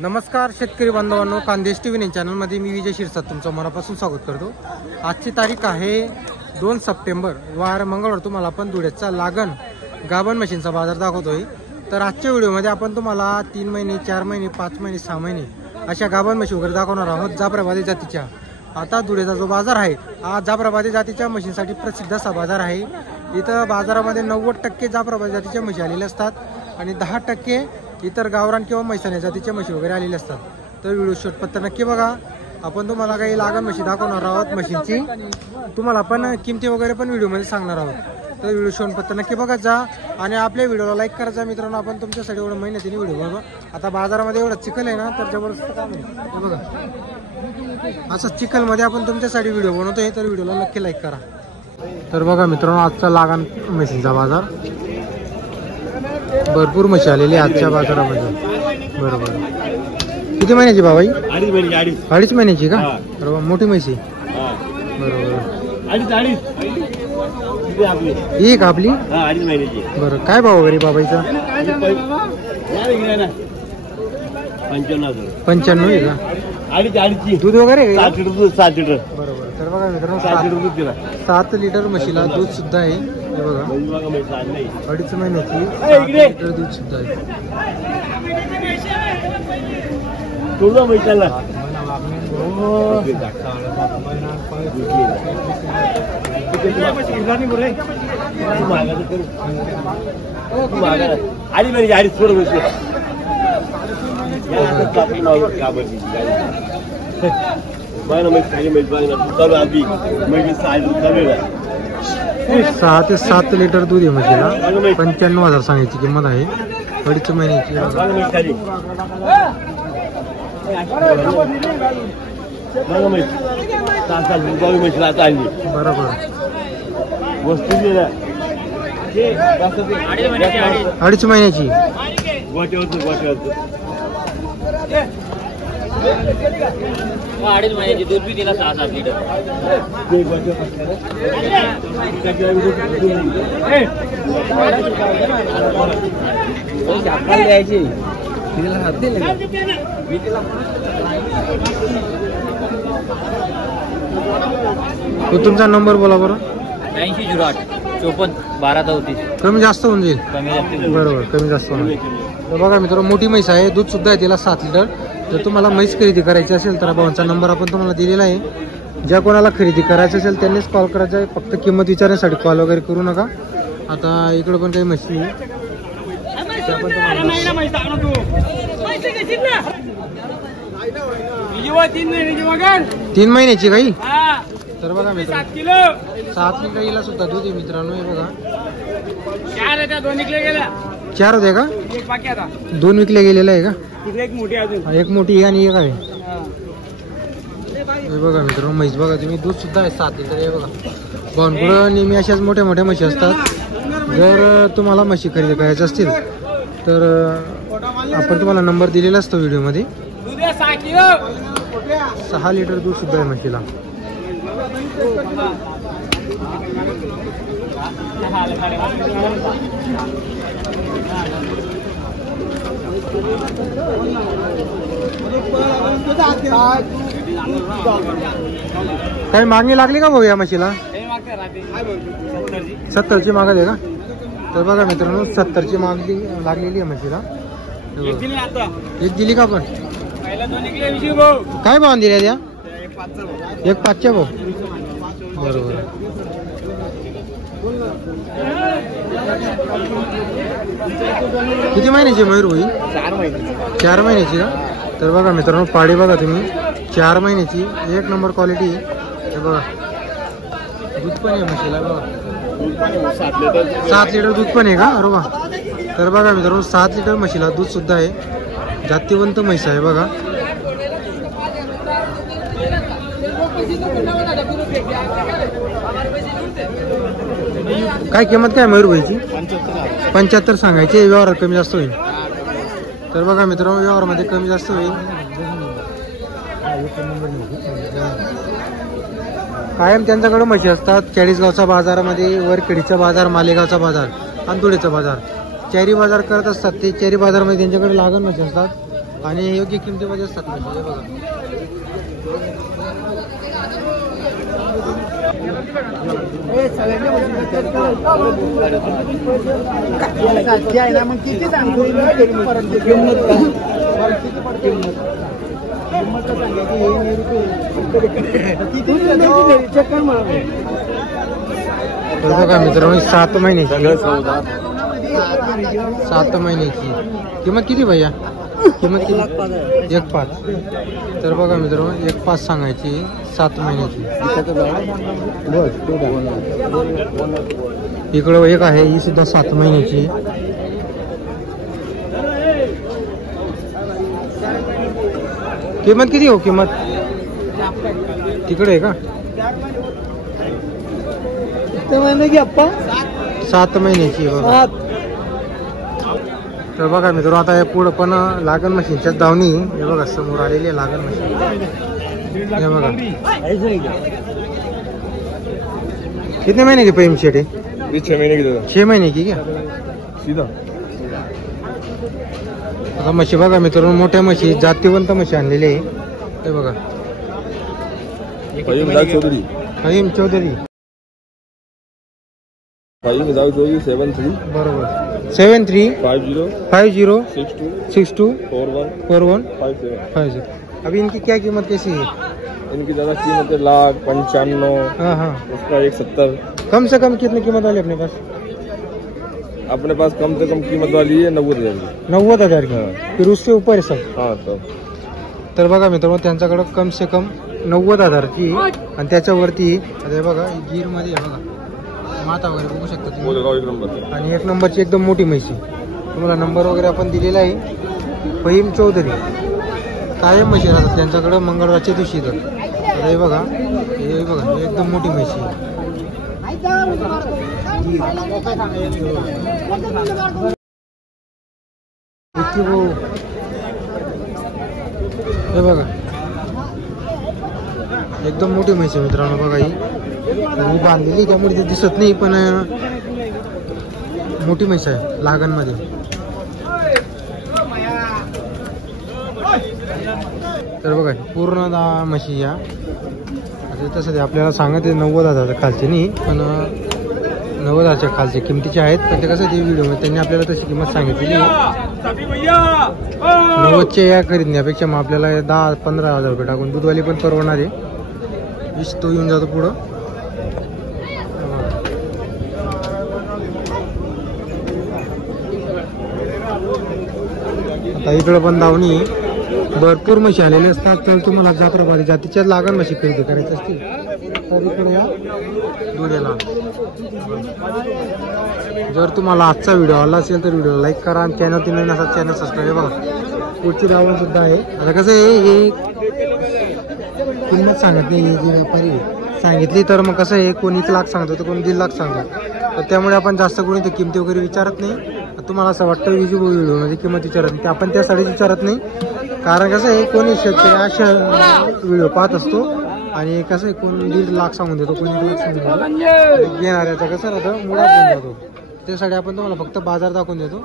नमस्कार शेतकरी बांधवांनो, खानदेश टीव्ही चॅनलमध्ये मी विजय शिरसाट तुमचं मनापासून स्वागत करतो। आजची तारीख आहे 2 सप्टेंबर, वार मंगळवार। तुम्हाला आपण धुळ्याचा लागण गाभण मशीनचा बाजार दाखवतोय। तर आजच्या व्हिडिओमध्ये आपण तुम्हाला 3 महिने 4 महिने 5 महिने 6 महिने अशा गाभण म्हशी वगैरे दाखवणार आहोत जाफराबादी जातीच्या। आता धुळ्याचा जो बाजार आहे हा जाफराबादी जातीच्या म्हशींसाठी प्रसिद्ध असा बाजार आहे। इथं बाजारामध्ये 90% जाफराबादी जातीच्या म्हशी आलेल्या असतात आणि 10% इतर गावरान किंवा मैसाणी जातीच्या म्हशी वगैरे आलेले असतात। तर व्हिडिओ शेवटपर्यंत नक्की बघा। आपण तुम्हाला काही लागण म्हशी दाखवणार आहोत म्हशींची, तुम्हाला आपण किमती वगैरे पण व्हिडिओमध्ये सांगणार आहोत। तर व्हिडिओ शेवटपर्यंत नक्की बघा जा आणि आपल्या व्हिडिओला लाईक करायचा मित्रांनो। आपण तुमच्यासाठी एवढं मेहनतीने व्हिडिओ बघा। आता बाजारामध्ये एवढं चिखल आहे ना, तर जबरदस्त काम आहे हे बघा। असं चिखलमध्ये आपण तुमच्यासाठी व्हिडिओ बनवतोय, तर व्हिडिओला नक्की लाईक करा। तर बघा मित्रांनो, आजचा लागण म्हशींचा बाजार, भरपूर म्हशी आलेली आजच्या बाजारामध्ये। बरोबर, किती महिन्याची बाबाई? 2.5 महिन्याची का? बरोबर, मोठी म्हशी। बरोबर, ही का आपली? बरं, काय भाव वगैरे बाबाईचा? 95 आहे का? दूध वगैरे 7 लिटर। बरोबर, तर बघा मित्रांनो 7 लिटर म्हशीला दूध सुद्धा आहे हे बघा। 2.5 महिन्याची 7 लिटर दूध सुद्धा आहे। सहा ते 7 लिटर दूध आहे म्हशीला। 95,000 सांगायची किंमत आहे। 2.5 महिन्याची। बरोबर, 2.5 महिन्याची। 2.5 महिन्याची दूध बी दिला 6-7 लिटर। द्यायची तुमचा नंबर बोला बरं। 8008 54 12 34। कमी जास्त होऊन जाईल? कमी जास्त। बरोबर, कमी जास्त होईल। तर बघा मित्रांनो, मोठी म्हैस आहे, दूध सुद्धा आहे तिला 7 लिटर। जर तुम्हाला म्हैस खरेदी करायची असेल तर भावांचा नंबर आपण तुम्हाला दिलेला आहे। ज्या कोणाला खरेदी करायचं असेल त्यांनीच कॉल करायचा आहे, फक्त किंमत विचारण्यासाठी कॉल वगैरे करू नका। आता इकडे पण काही म्हशी आहे, 3 महिन्याची गाई। तर बघा मित्रांनो 7 लिटर हिला सुद्धा दूध आहे मित्रांनो हे बघा। 4 होते का? 2 विकले गेलेला आहे का? एक मोठी आणि एक आहे हे बघा मित्रांनो। म्हैस बघा तुम्ही, दूध सुद्धा आहे 7 लिटर हे बघा। भावांकडं नेहमी अशाच मोठ्या मोठ्या म्हशी असतात। जर तुम्हाला म्हशी खरेदी करायच्या असतील तर आपण तुम्हाला नंबर दिलेला असतो व्हिडिओमध्ये। 6 लिटर दूध सुद्धा आहे म्हशीला। काही मागणी लागली का भाऊ या म्हशीला? 70ची मागणी आहे का? तर बघा मित्रांनो 70ची मागणी लागलेली आहे म्हशीला। एक दिली का आपण? काय भाव दिल्या त्या? 1.5 भाऊ। बरोबर, किती महिन्याची मयूर होईल? 4 महिन्याची का? तर बघा मित्रांनो पाडी बघा तुम्ही, 4 महिन्याची, एक नंबर क्वालिटी हे बघा। दूध पण आहे म्हशीला बघा, 7 लिटर दूध पण आहे का? बरोबर, तर बघा मित्रांनो 7 लिटर म्हशीला दूध सुद्धा आहे। जातीवंत म्हैस आहे बघा। काय किंमत काय मयूर भाईची? 75 सांगायची, व्यवहारात कमी जास्त होईल। तर बघा मित्रांनो व्यवहारामध्ये कमी जास्त होईल। कायम त्यांच्याकडे म्हशी असतात। 40 गावचा बाजारामध्ये, वरखेडीचा बाजार, मालेगावचा बाजार, अंतुळीचा बाजार, चेरी बाजार करत असतात ते। चेरी बाजारमध्ये त्यांच्याकडे लागण म्हशी असतात। आणि योग्य किमतीमध्ये असतात म्हणजे हे बघा. तर बघा मित्रांनो 7 महिन्याची 7 महिन्याची किंमत किती भैया? किंमत किती? 1.5. तर बघा मित्रांनो 1.5 सांगायची 7 महिन्याची. इकडं एक आहे ही सुद्धा 7 महिन्याची. किंमत किती हो? किंमत तिकडे आहे का? 7 महिन्याची बघा. तर बघा मित्रांनो आता हे पुढं पण लागण मशीनच्याच धावणी. हे बघा समोर आलेली आहे लागण मशीन. हे बघा कितने महीने की प्रेम शेट है? 6 महीने की जगह 6 महीने की क्या सीधा. आता म्हशी बघा मित्रांनो मोठ्या म्हशी जातीवंत म्हशी आणलेली आहे. हे बघा फहीम दाग चौधरी. फहीम चौधरी 73 बरोबर. 73 50 62 41 57. अभी इनकी क्या कीमत कैसी है? इनकी ज्यादा कीमत है 1,95,000. हाँ हाँ. उसका 1,70,000. कम से कम कितनी कीमत वाली अपने पास? अपने पास कम से कम कीमत वाली है 90,000 की. 90,000 की. फिर उससे ऊपर है सब. हाँ तो तर बघा मित्रांनो त्यांच्याकडं कम से कम 90,000ची आणि त्याच्यावरती आता हे बघा गिर मध्ये आहे बघा माता वगैरे बघू शकता तुम्ही. एक नंबर. आणि 1 नंबरची एकदम मोठी म्हशी. तुम्हाला नंबर वगैरे आपण दिलेला आहे. फहीम चौधरी कायम म्हशी राहतात त्यांच्याकडं मंगळवारच्या दिवशी. तर आता हे बघा हे एकदम मोठी म्हशी आहे. हे बघा एकदम मोठी म्हशी मित्रांनो. बघा ही बांधलेली त्यामुळे ते दिसत नाही पण मोठी म्हैस आहे लागण मध्ये. तर बघा पूर्ण म्हशी या तसं ते आपल्याला सांगत आहे 90,000 खालचे नाही पण 90,000च्या खालचे किमतीचे आहेत. पण ते कसं ते व्हिडिओ त्यांनी आपल्याला तशी किंमत सांगितलेली आहे. 90च्या या खरेदण्यापेक्षा मग आपल्याला 10-15,000 रुपये टाकून दूधवाली पण परवडणार आहे. वीस तो येऊन जातो पुढं. आता इकडं पण धावणी भरपूर म्हशी आलेले असतात. तर तुम्हाला जाफराबादी जातीच्या लागण म्हशी खरेदी करायची असतील तर इकडे या दुधेला. जर तुम्हाला आजचा व्हिडिओ आवडला असेल तर व्हिडिओला लाईक करा आणि चॅनल तुम्ही नसा चॅनल सबस्क्राईब. बघा पुढची धावण सुद्धा आहे. आता कसं आहे हे किंमत सांगत नाही. जी व्यापारी सांगितली तर मग कसं आहे कोणी 1 लाख सांगतो तर कोणी 1.5 लाख सांगतो. तर त्यामुळे आपण जास्त कोणी ते किमती वगैरे विचारत नाही. तुम्हाला असं वाटतं व्हिडिओमध्ये किंमत विचारत नाही ते आपण त्यासाठी विचारत नाही. कारण कसं आहे कोणी शेतकरी अशा व्हिडिओ पाहत असतो आणि कसं आहे कोणी 1.5 लाख सांगून देतो कोणी 1 लाख सांगून देतो. घेणाऱ्याचा कसं राहतं मुळात घेऊन जातो. त्यासाठी आपण तुम्हाला फक्त बाजार दाखवून देतो.